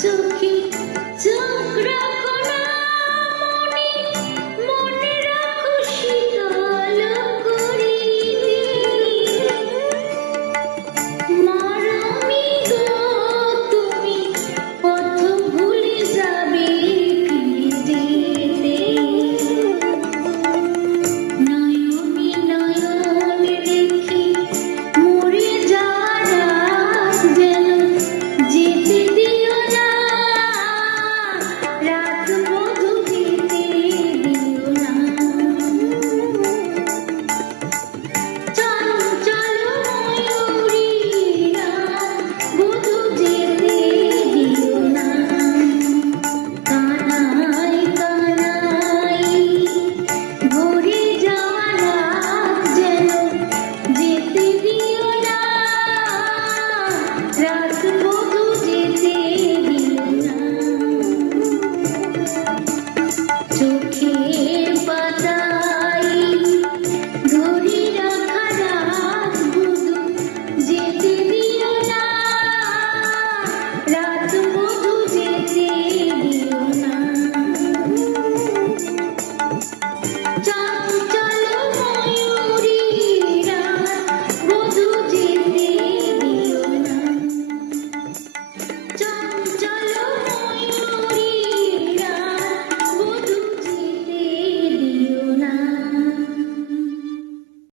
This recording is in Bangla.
চোখে চোখ রাখো না মনে, মনে রাখো শীতল করে মারমি গো তুমি পথ ভুলে যাবে ফিরে যেতে নয়নে নয়ন রেখে মরে যারা যেন যেতে দিও না রাত মধু যেতে দিও না চঞ্চল ময়ূরীরা বধূ যেতে দিও না কানাই কানাই ঘুরে যাওয়া রাত যেন যেতে দিও না রাত বধূ যেতে দিও না চোখের পাতায় ধরে রাখা রাত বধূ যেতে দিও না রাত